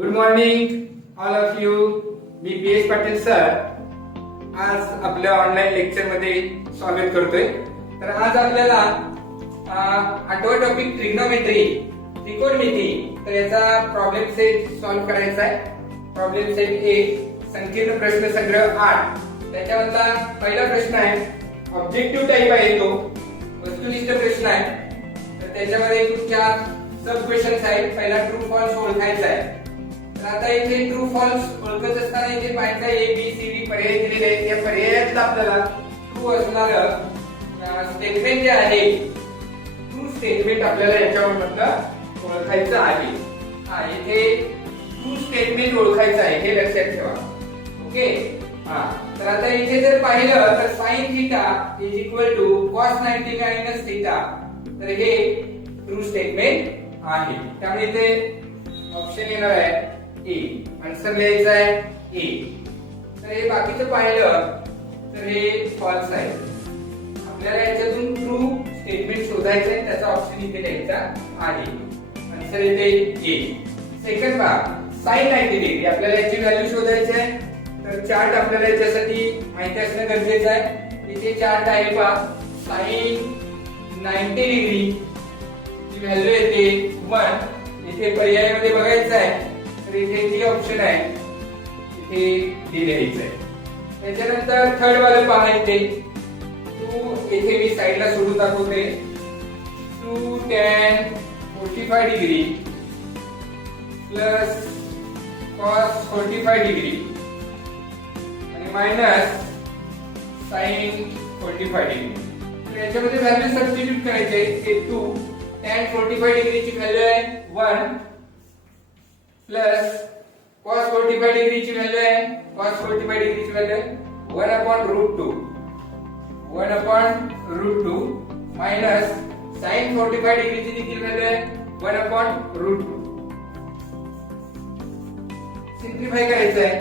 Good morning all of you. मी P S. Patil sir आज आपल्या ऑनलाईन लेक्चर मध्ये स्वागत करतोय. तर आज आपल्याला आठवा टॉपिक ट्रिग्नोमेट्री, त्रिकोणमिती. तर याचा प्रॉब्लेम सेट सॉल्व्ह करायचा आहे. प्रॉब्लेम सेट 1 संकीर्ण प्रश्न संग्रह 8. त्याच्यामधला पहिला प्रश्न आहे, ऑब्जेक्टिव्ह टाइप आहे तो, वस्तुनिष्ठ प्रश्न आहे. तर त्याच्यामध्ये चार सब क्वेश्चन्स आहेत. पहिला ट्रू फॉल्स ओळखायचा आहे. तर आता इथे ट्रू फॉल्स ओळखत असताना इथे पाहायचं ए बी सी डी पर्याय दिलेले आहेत. या पर्यायातलं आपल्याला ट्रू असणारं स्टेटमेंट जे आहे, ट्रू स्टेटमेंट आपल्याला याच्यावर ओळखायचं आहे. इथे ट्रू स्टेटमेंट ओळखायचं आहे हे लक्षात ठेवा. ओके. तर आता इथे जर पाहिलं तर sin theta is equal to cos 90 minus theta. तर हे ट्रू स्टेटमेंट आहे. त्यामुळे इथे ऑप्शन येणार आहे ए. आन्सर लिहायचा आहे ए. तर हे बाकीचं पाहिलं तर हे फॉल्स आहे. आपल्याला याच्यातून ट्रू स्टेटमेंट शोधायचं आहे, त्याचा ऑप्शन इथे लिहायचा आहे. आन्सर येते ए. सेकंड भाग sin 90 डिग्री. आपल्याला याची व्हॅल्यू शोधायची आहे. तर चार्ट आपल्याला याच्यासाठी माहिती असणं गरजेचं आहे. इथे चार्ट आहे पहा. sin 90 डिग्री ची व्हॅल्यू येते 1. इथे पर्यायामध्ये बघायचं आहे तर इथे डी ऑप्शन आहे, इथे डी लिहायचं आहे. त्याच्यानंतर थर्ड वाले पाहायचे. 2 इथे मी साइडला सोडून दाखवते. 2 tan 45 degree plus cos 45 degree आणि मायनस sin 45 डिग्री. तर याच्यामध्ये व्हॅल्यू सबस्टिट्यूट करायचे. हे 2 tan 45 डिग्रीची व्हॅल्यू आहे 1 प्लस cos 45 डिग्रीची व्हॅल्यू आहे, cos 45 डिग्रीची व्हॅल्यू आहे 1/√2 1/√2 मायनस sin 45 डिग्रीची देखील व्हॅल्यू आहे 1/√2. सिम्प्लिफाय करायचं आहे.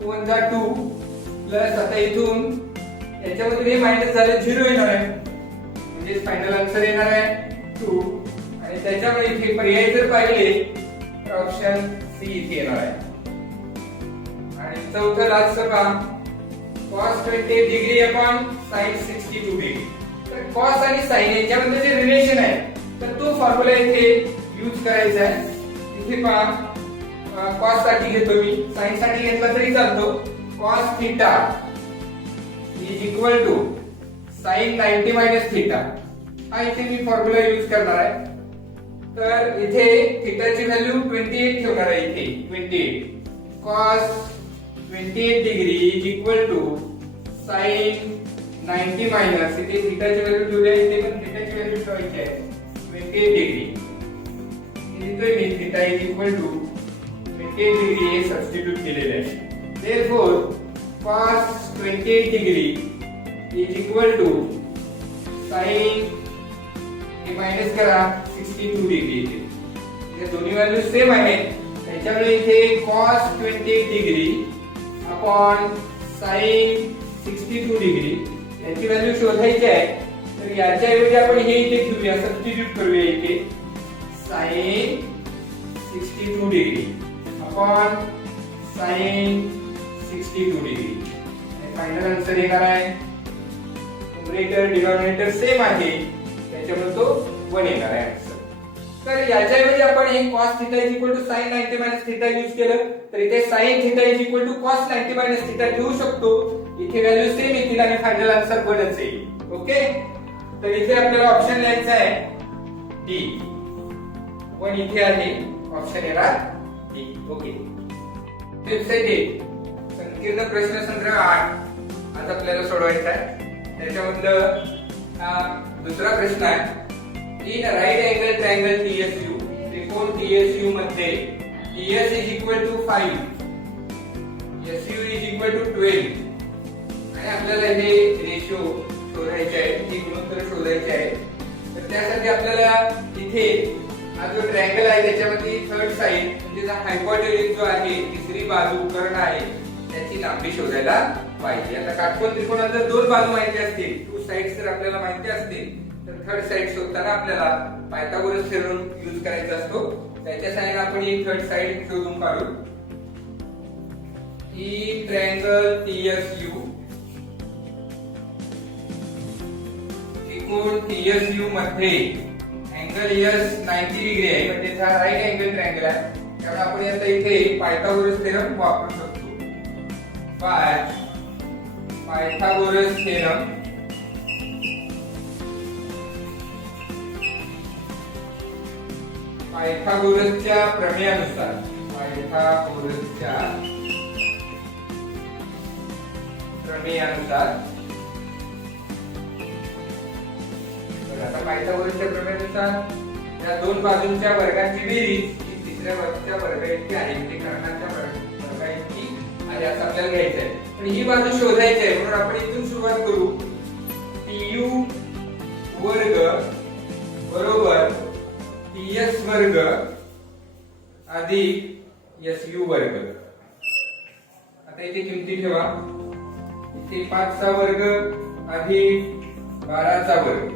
2 1 जा 2 प्लस आता इथून याच्यामध्ये हे मायनस झाले 0 येणार आहे, म्हणजे फायनल आन्सर येणार आहे 2. आणि त्याच्यामुळे इथे पर्याय जर पाहिले तर ऑप्शन सी इथे येणार आहे. आणि चौथं लास्टचं काम cos 28 degree upon sin 62 degree. तर cos आणि sin याच्यामध्ये जे रिलेशन आहे तर तो फॉर्म्युला इथे यूज करायचा आहे. इथे पहा cos साठी घेतो मी, sin साठी घेतला तरी चालतो. cos theta is equal to sin 90 minus theta. हा इथे मी फॉर्म्युला यूज करणार आहे. तर इथे थीटाची व्हॅल्यू 28 ठेवणार आहे. इथे 28 cos 28 degree is equal to sin 90 minus, इथे थीटाची व्हॅल्यू ठेवली आहे, इथे पण थीटाची व्हॅल्यू ठेवायची आहे 28 डिग्री. इथे मी theta is equal to 28 degree हे सबस्टिट्यूट केलेले आहे. Therefore cos 28 degree is equal to sin, हे मायनस करा 62 डिग्री. इथे दोन्ही व्हॅल्यू सेम आहेत, त्याच्यामुळे इथे cos 28 degree upon sin 62 degree याची व्हॅल्यू शोधायची आहे. तर याच्या ऐवजी आपण हे इथे ठेवूया, सबस्टिट्यूट करूया. इथे sin 62 degree upon sin 62 degree. Final answer येणार आहे, न्यूमरेटर डिनॉमिनेटर सेम आहे, त्याच्यामुळे तो 1 येणार आहे आन्सर. तर याच्याऐवजी आपण हे cos theta is equal to sin 90 minus theta use केलं तर इथे sin theta is equal to cos 90 minus theta ठेवू शकतो. इथे व्हॅल्यू सेम येतील आणि फायनल आन्सर 1च येईल. ओके. तर इथे आपल्याला ऑप्शन लिहायचा आहे डी. 1 इथे आहे, ऑप्शन येणार डी. ओके. वेबसाईट 1 संकीर्ण प्रश्न संग्रह 8 आज आपल्याला सोडवायचा आहे. त्याच्यामधलं दुसरा प्रश्न आहे, in right angle triangle TSU, त्रिकोण TSU मध्ये TS is equal to 5, SU is equal to 12 आणि आपल्याला हे रेशो शोधायचे आहे, हे गुणोत्तर शोधायचे आहे. तर त्यासाठी आपल्याला इथे हा जो ट्रायंगल आहे त्याच्यामध्ये थर्ड साइड म्हणजे हायपोटेन्यूज जो आहे, तिसरी बाजू कर्ण आहे, त्याची लांबी शोधायला पाहिजे. आता काटकोन त्रिकोणात जर दोन बाजू माहिती असतील, टू साइड्स जर आपल्याला माहिती असतील तर थर्ड साइड शोधताना आपल्याला पायथागोरस थेरम यूज करायचा असतो. त्याच्या साहाय्याने आपण ही थर्ड साइड शोधून काढू. ही ट्रायंगल TSU त्रिकोण TSU मध्ये अँगल S 90 डिग्री आहे, म्हणजे हा राईट अँगल ट्रायंगल आहे. त्यामुळे आपण आता इथे पायथागोरस थेरम वापरू शकतो. पायथागोरस थेरम पायथागोरसच्या प्रमेयानुसार आता पायथागोरसच्या प्रमेयानुसार या दोन बाजूंच्या वर्गांची बेरीज ही तिसऱ्या बाजूच्या वर्गा इतकी आहे, म्हणजे कर्णाच्या वर्गा इतकी आहे असं आपल्याला घ्यायचं आहे. पण ही बाजू शोधायची आहे, म्हणून आपण इथून सुरुवात करू. TU वर्ग बरोबर TS वर्ग अधिक SU वर्ग. आता इथे किमती ठेवा. इथे 5 चा वर्ग अधिक 12 चा वर्ग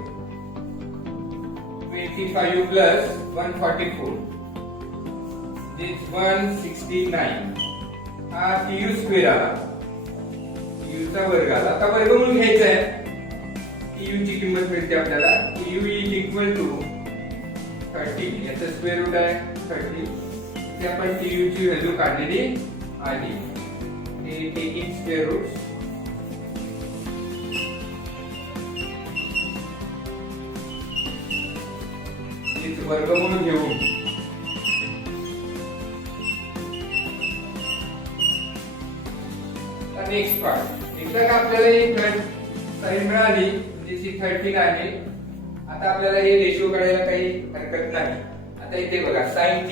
25 plus 144 is 169. हा TU स्क्वेअर आला, TU चा वर्ग आला. आता वर्गमूळ घ्यायचा आहे. TU ची किंमत मिळते आपल्याला. TU is equal to 30. याचा स्क्वेअर रूट आहे 30. इथे आपण TU ची व्हॅल्यू काढलेली आहे. हे टेकिंग स्क्वेअर रूट वर्गमूळ घेऊ. Next part. एकदा का आपल्याला ही थर्ड साईड मिळाली, जी 13 आहे. आता आपल्याला हे रेशो काढायला काही हरकत नाही. आता इथे बघा sin t.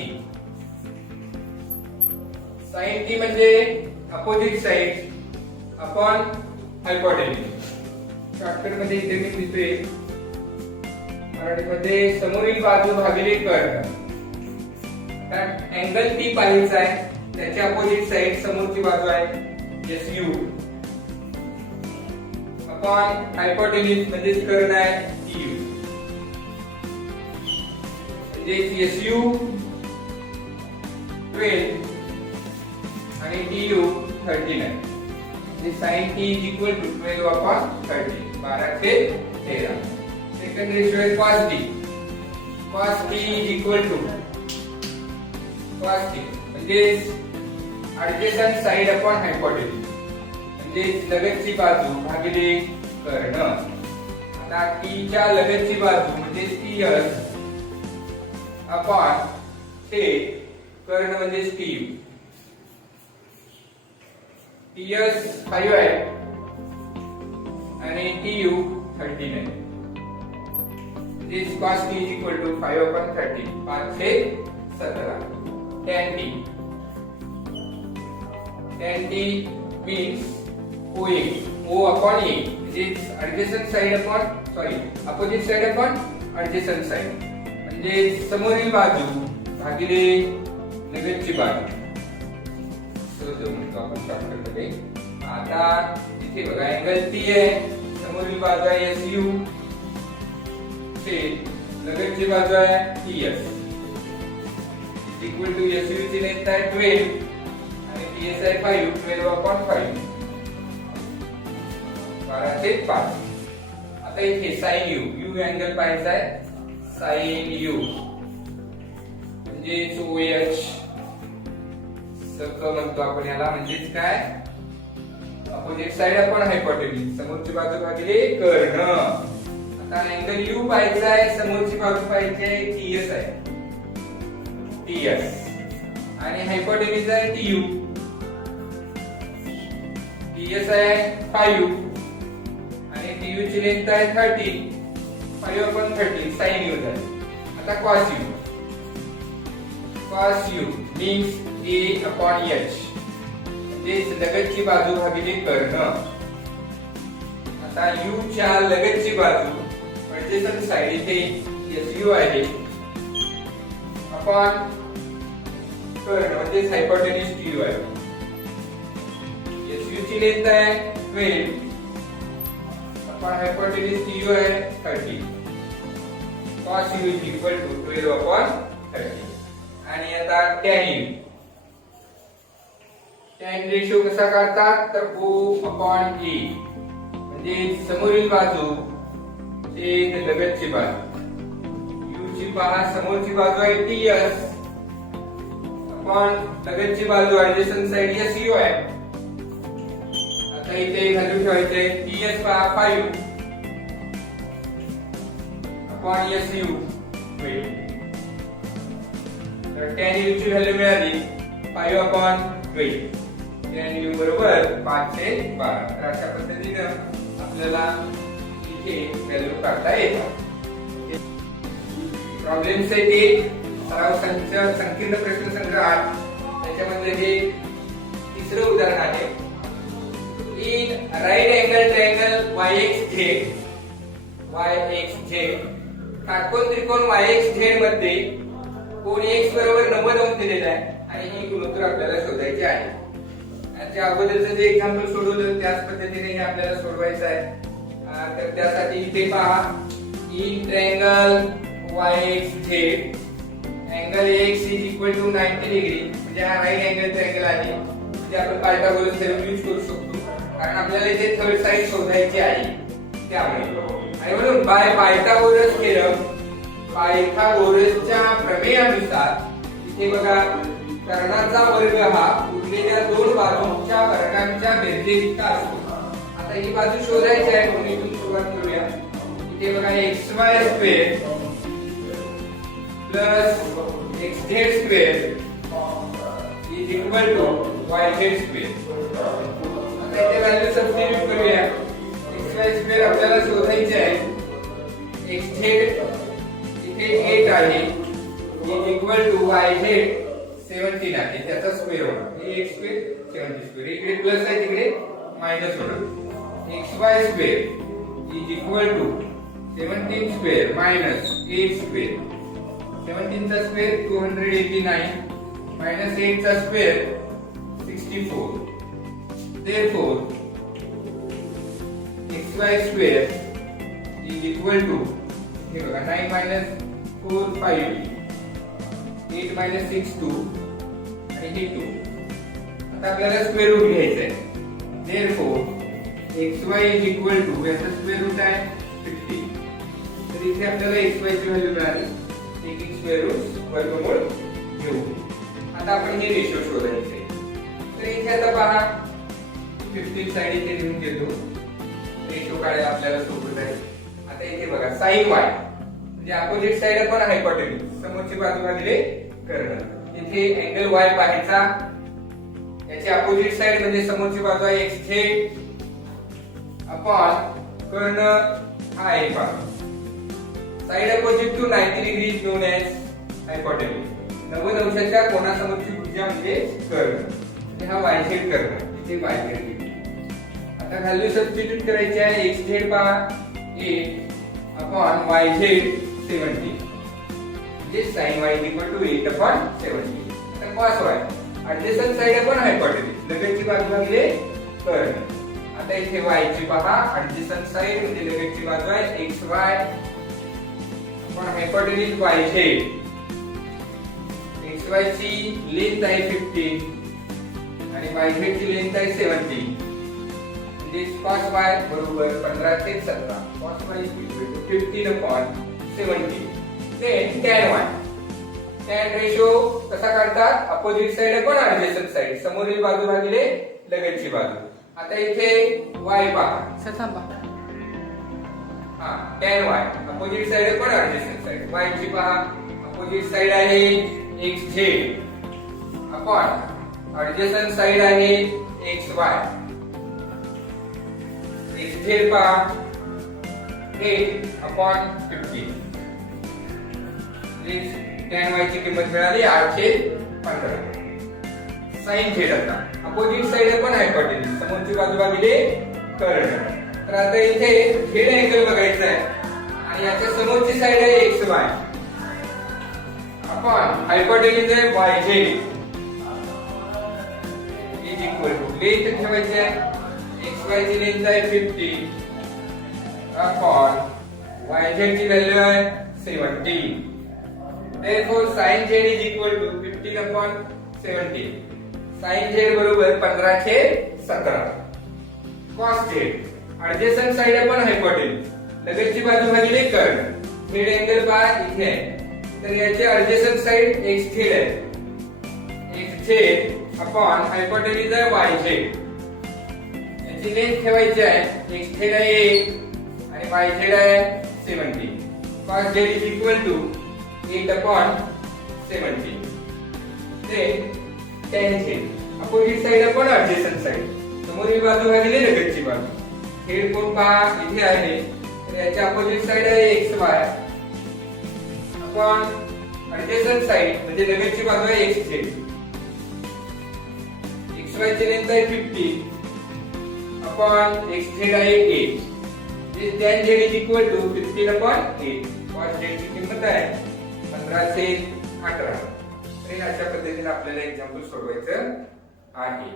sin t म्हणजे अपोजिट साइड अपॉन हायपोटेन्यूज. शॉर्टकट मध्ये इथे मी लिहितोय मराठीमध्ये समोरील बाजू भागिले कर्ण. अँगल टी पाहायचा आहे, त्याची अपोजिट साइड समोरची बाजू आहे SU अपॉन हायपोटेन्यूज म्हणजे कर्ण आहे TU. म्हणजे SU 12 आणि TU 39. म्हणजे sin t is equal to 12 upon 30. 12/13. Second ratio आहे cos t. cos t is equal to cos t म्हणजे ऍडजसंट साइड अपॉन हायपोटेन्यूज म्हणजे लगतची बाजू भागिले कर्ण. आता t च्या लगतची बाजू म्हणजे TS अपॉन हे कर्ण म्हणजे TU. TS 5 आहे आणि TU 13 आहे. This cos t is equal to 5 upon 30. 5 say 17. Tan t. Tan t means OA. O upon A. This adjacent side upon opposite side upon adjacent side. म्हणजे समोरील बाजू भागिले लगतची बाजू. आपण शॉर्टकट मध्ये. आता इथे बघा अँगल T आहे, समोरील बाजू आहे SU. लगतची बाजू आहे TS इक्वल टू SU ची लेंथ आहे 12 आणि TS आहे 5. 12 upon 5 12/5. आता इथे sin U अँगल पाहायचा आहे. sin U म्हणजे OH सक म्हणतो आपण याला. म्हणजेच काय अपोजिट साइड अपॉन हायपोटेन्यूज समोरची बाजू भागिले कर्ण. आता अँगल U पाहायचा आहे, समोरची बाजू पाहायची आहे TS आहे TS आणि हायपोटेन्यूज आहे TU. TS आहे 5 आणि TU ची लेंथ आहे 30. 5 upon 30 sin U आहे. आता cos U means A upon H म्हणजे लगतची बाजू भागिले कर्ण. आता U च्या लगतची बाजू ऍडजसंट साइड इथे SU आहे अपॉन कर्ण म्हणजे हायपोटेन्यूज TU आहे. SU ची लेंथ आहे 12 अपॉन हायपोटेन्यूज TU आहे 30. cos u is equal to 12/30. आणि आता tan u, tan रेशो कसा काढतात तर O/E, म्हणजे समोरील बाजू छेद लगतची बाजू. u ची पहा समोरची बाजू आहे ts अपॉन लगतची बाजू ऍडजस्टंट साइड SU आहे. आता इथे व्हॅल्यू ठेवायचे. ts पहा 5 अपॉन SU होईल. तर tan u ची व्हॅल्यू मिळाली 5/12. tan u बरोबर 5/12. तर अशा पद्धतीने आपल्याला इथे व्हॅल्यू काढता येतात. प्रॉब्लेम सेट 1 सराव संच संकीर्ण प्रश्न संग्रह 8 त्याच्यामध्ये हे तिसरं उदाहरण आहे. In right angle triangle YXZ काटकोन त्रिकोण YXZ मध्ये कोन x बरोबर 90 अंश दिलेला आहे आणि ही गुणोत्तर आपल्याला शोधायचे आहे. याच्या अगोदरचं जे एक्झाम्पल सोडवलं त्याच पद्धतीने हे आपल्याला सोडवायचं आहे. तर त्यासाठी इथे पहा in triangle YXZ angle x is equal to 90 degree, म्हणजे हा राईट अँगल ट्रायंगल आहे. म्हणजे आपण पायथागोरस थेरम यूज करू शकतो कारण आपल्याला इथे थर्ड साइड शोधायची आहे. त्यामुळे आणि म्हणून बाय पायथागोरस थेरम, पायथागोरसच्या प्रमेयानुसार इथे बघा कर्णाचा वर्ग हा उरलेल्या दोन बाजूंच्या वर्गांच्या बेरजेइतका असतो. आता ही बाजू शोधायची आहे म्हणून इथून सुरुवात करूया. इथे बघा xy square plus xz square is equal to yz square. आता इथे व्हॅल्यू सबस्टिट्यूट करूया. xy स्क्वेअर आपल्याला शोधायचे आहे. xz इथे 8 आहे इज इक्वल टू yz 17 आहे, त्याचा स्क्वेअर होणार. हे x स्क्वेअर 70 स्क्वेअर, इकडे प्लस आहे तिकडे मायनस होणार. xy square is equal to 17 square minus 8 square. 17 चा स्क्वेअर 289 मायनस 8 चा square 64. therefore xy square is equal to हे बघा 9 मायनस 4 5 8 मायनस 6 2 आणि हे 2. आता आपल्याला स्क्वेअर रूट घ्यायचं आहे. therefore xy is equal to याचा स्क्वेअर रूट आहे 50. तर इथे आपल्याला xy ची व्हॅल्यू मिळाली. टेकिंग स्क्वेअर रूट वर्गमूळ घेऊ. आता आपण हे रेशो शोधायचे. तर इथे आता पहा 15 साइड इथे लिहून घेतो. रेशो काढायला आपल्याला सोपं आहे. आता इथे बघा sin y म्हणजे अपोजिट साइड पण हायपोटेन्यूज, समोरची बाजू भागिले कर्ण. इथे अँगल y पाहायचा. याची अपोजिट साइड म्हणजे समोरची बाजू आहे xz अपॉन कर्ण हा आहे पहा. Side opposite to 90 degree is known as hypotenuse. 90 अंशाच्या कोनासमोरची भुजा म्हणजे कर्ण. हा yz कर्ण, इथे yz. आता व्हॅल्यू सबस्टिट्यूट करायची आहे. xz पहा 8 अपॉन yz 70 म्हणजे sin y equal to 8 upon 70. आता cos y ऍडजस्टंट साइड पण हायपोटेन्यूज, लगतची बाजू भागिले कर्ण. आता इथे y ची पहा ऍडजस्टंट साइड म्हणजे लगतची बाजू आहे xy अपॉन हायपोटेन्यूज yz. xy ची लेंथ आहे 15 आणि yz ची लेंथ आहे 70. म्हणजे cos y बरोबर 15/17. cos y is equal to 15 upon 70. then tan y, tan ratio कसा काढतात? अपोजिट साइड पण ऍडजस्टंट साइड, समोरील बाजू भागिले लगतची बाजू. आता इथे y पहा. थांबा. tan y अपोजिट साइड पण ऍडजस्टंट साइड. y ची पहा अपोजिट साइड आहे xz अपॉन ऍडजस्टंट साइड आहे xy. xz पहा 8 अपॉन 50. tan y ची किंमत मिळाली 8/15. sin z आता अपोजिट साइड पण हायपोटेन्यूज, समोरची बाजू भागिले कर्ण. तर आता इथे z अँगल बघायचा आहे आणि याच्या समोरची साइड आहे xy अपॉन हायपोटेन्यूज आहे yz is equal to length ठेवायची आहे. xy ची लेंथ आहे 50 अपॉन yz ची व्हॅल्यू आहे 70. Therefore sin z is equal to 15 upon 70. sin z बरोबर 15/17. cos z adjacent side upon hypotenuse, लगतची बाजू भागिले कर्ण. मिड अँगल पहा इथे आहे, तर याचे adjacent side x z आहे. x z upon hypotenuse आहे y z. याची लेंथ ठेवायची आहे, x z आहे 1 आणि y z आहे 70. cos z is equal to 8 upon 70. Then tan z opposite side upon adjacent side, समोरील बाजू भागिले लगतची बाजू. हेड कोण पहा इथे आहे, तर याच्या opposite side आहे xy upon adjacent side म्हणजे लगतची बाजू आहे xz. xy ची लेंथ आहे 50 upon xz आहे 8. This tan z is equal to 15 upon 8. cos z ची किंमत आहे 15/18. तर अशा पद्धतीने आपल्याला एक्झाम्पल सोडवायचं आहे.